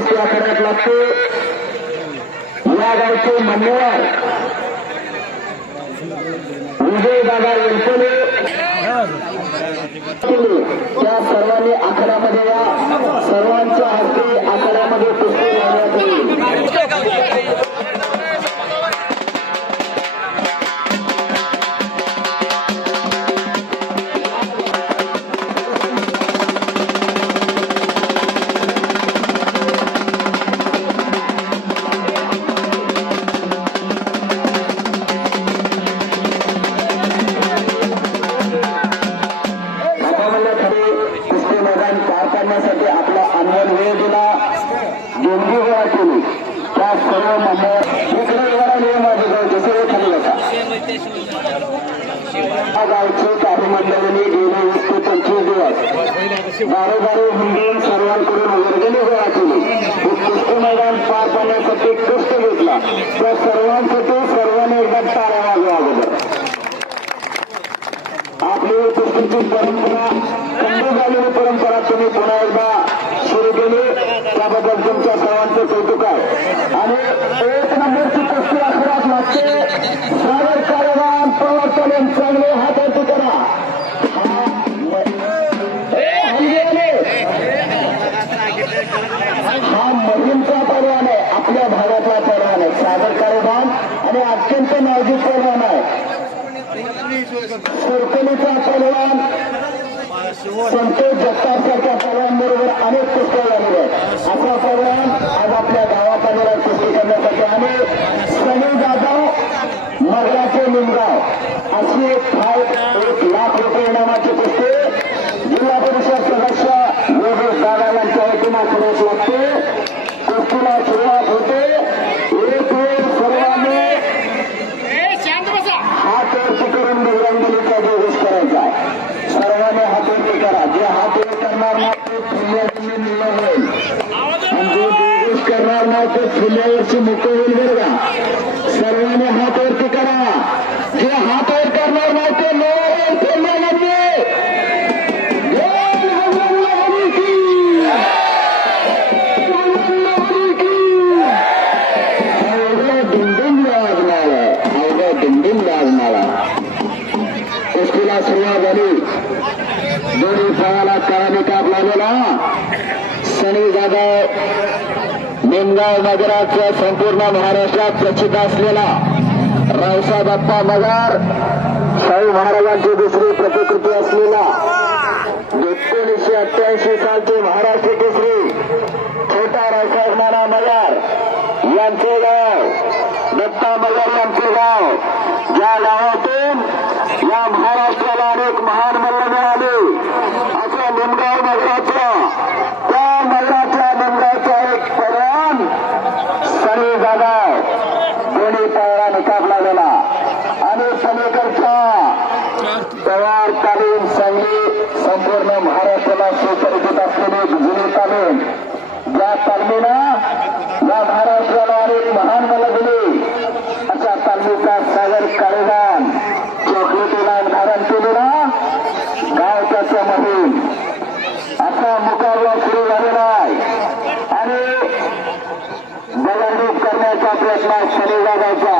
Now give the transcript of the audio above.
कुस्ती आखाड्यात लागते। या गावचे मान्यवर विजय दादा येलपले त्या सर्वांनी आखाड्यामध्ये या। सर्वांच्या हस्ते आखाड्यामध्ये कुस्ती लावण्यात येईल। आपला अनमोल वेळ दिला, देणगी गोळा केली त्या सर्व मान्यवर खाली होता। या गावचे काही मंडळींनी गेले 20 ते 25 दिवस दारोदारी हिंडून सर्वांकडून वर्गणी गोळा केली। कुस्ती मैदान पार पाडण्यासाठी कष्ट घेतला। त्या सर्वांसाठी सर्वांनी एकदा टाळ्या वाजवा। अगोदर आपली कुस्तीची परंपरा खंड झालेली परंपरा तुम्ही पुन्हा एकदा सुरू केली, त्याबद्दल तुमच्या सर्वांचं कौतुक आहे। आणि 1 नंबरची कुस्ती आखाड्यात लागते। सागर कारवान प्रवर्तन चांगले हाताची करा। हा महिमचा परवान आहे, आपल्या भागातला परवान आहे सागर कारवान आणि अत्यंत नाजूक परवान आहे। सरकलीचा परवान संतोष जगताप सारख्या परवानबरोबर अनेक कुस्त्या झालेल्या आहेत। असा परवान आज आपल्या गावात आलेला कुस्ती करण्यासाठी आणि सनी जाधव मगराचे निमगाव अशी एक फाईट 1 लाख रुपये इनामाची कुस्ती जिल्हा परिषद सदस्य योगेश दादा यांच्या वतीने आखण्यात लागते। कुस्तीला सुरुवात होते। एक वेळ सर्वांनी हातवरती करून बजरंगबलीचा जोगेश करायचा आहे। सर्वांनी हातवरती करा। जे हातवर करणार नाही ते फुल्यावरती निळं होईल, जो जोगेश करणार नाही ते फुल्यावरची मोकळ होईल बरं का। सर्वांनी हातवरती करा। जे हातवर करणार नाही ते निळं होईल फुल्यावरती। कुस्तीला सुरुवात झाली। दोन्ही फळाला काळा काप लागलेला। सनी जाधव निमगाव नगराचा संपूर्ण महाराष्ट्रात प्रसिद्ध असलेला रावसाहेब बाप्पा मगर शाहू महाराजांची दुसरी प्रतिकृती असलेला 1988 सालचे महाराष्ट्र केसरी छोटा रावसाहेब नाना मगर यांचे गाव, दत्ता मगर यांचे गाव, ज्या गावातून या महाराष्ट्राला अनेक महान मल्ल मिळाले अशा निमगाव नगराच्या त्या नगराच्या निमगावचा एक परवान सनी जाधव दोन्ही पायाला निकाप लागलेला आणि पलीकडच्या पवार तालीम सांगली संपूर्ण महाराष्ट्राला सुपरिचित असलेली जुनी तालीम, ज्या तालमीनं या महाराष्ट्राला अनेक महान मल्ल दिली अशा तालमीचा सागर काळेगान चोखलीला धारण केलेला गाव त्याच्या मोहीम असा मुकाबला सुरू झालेला आहे आणि दगडधूप करण्याचा प्रयत्न सनी जाधवचा।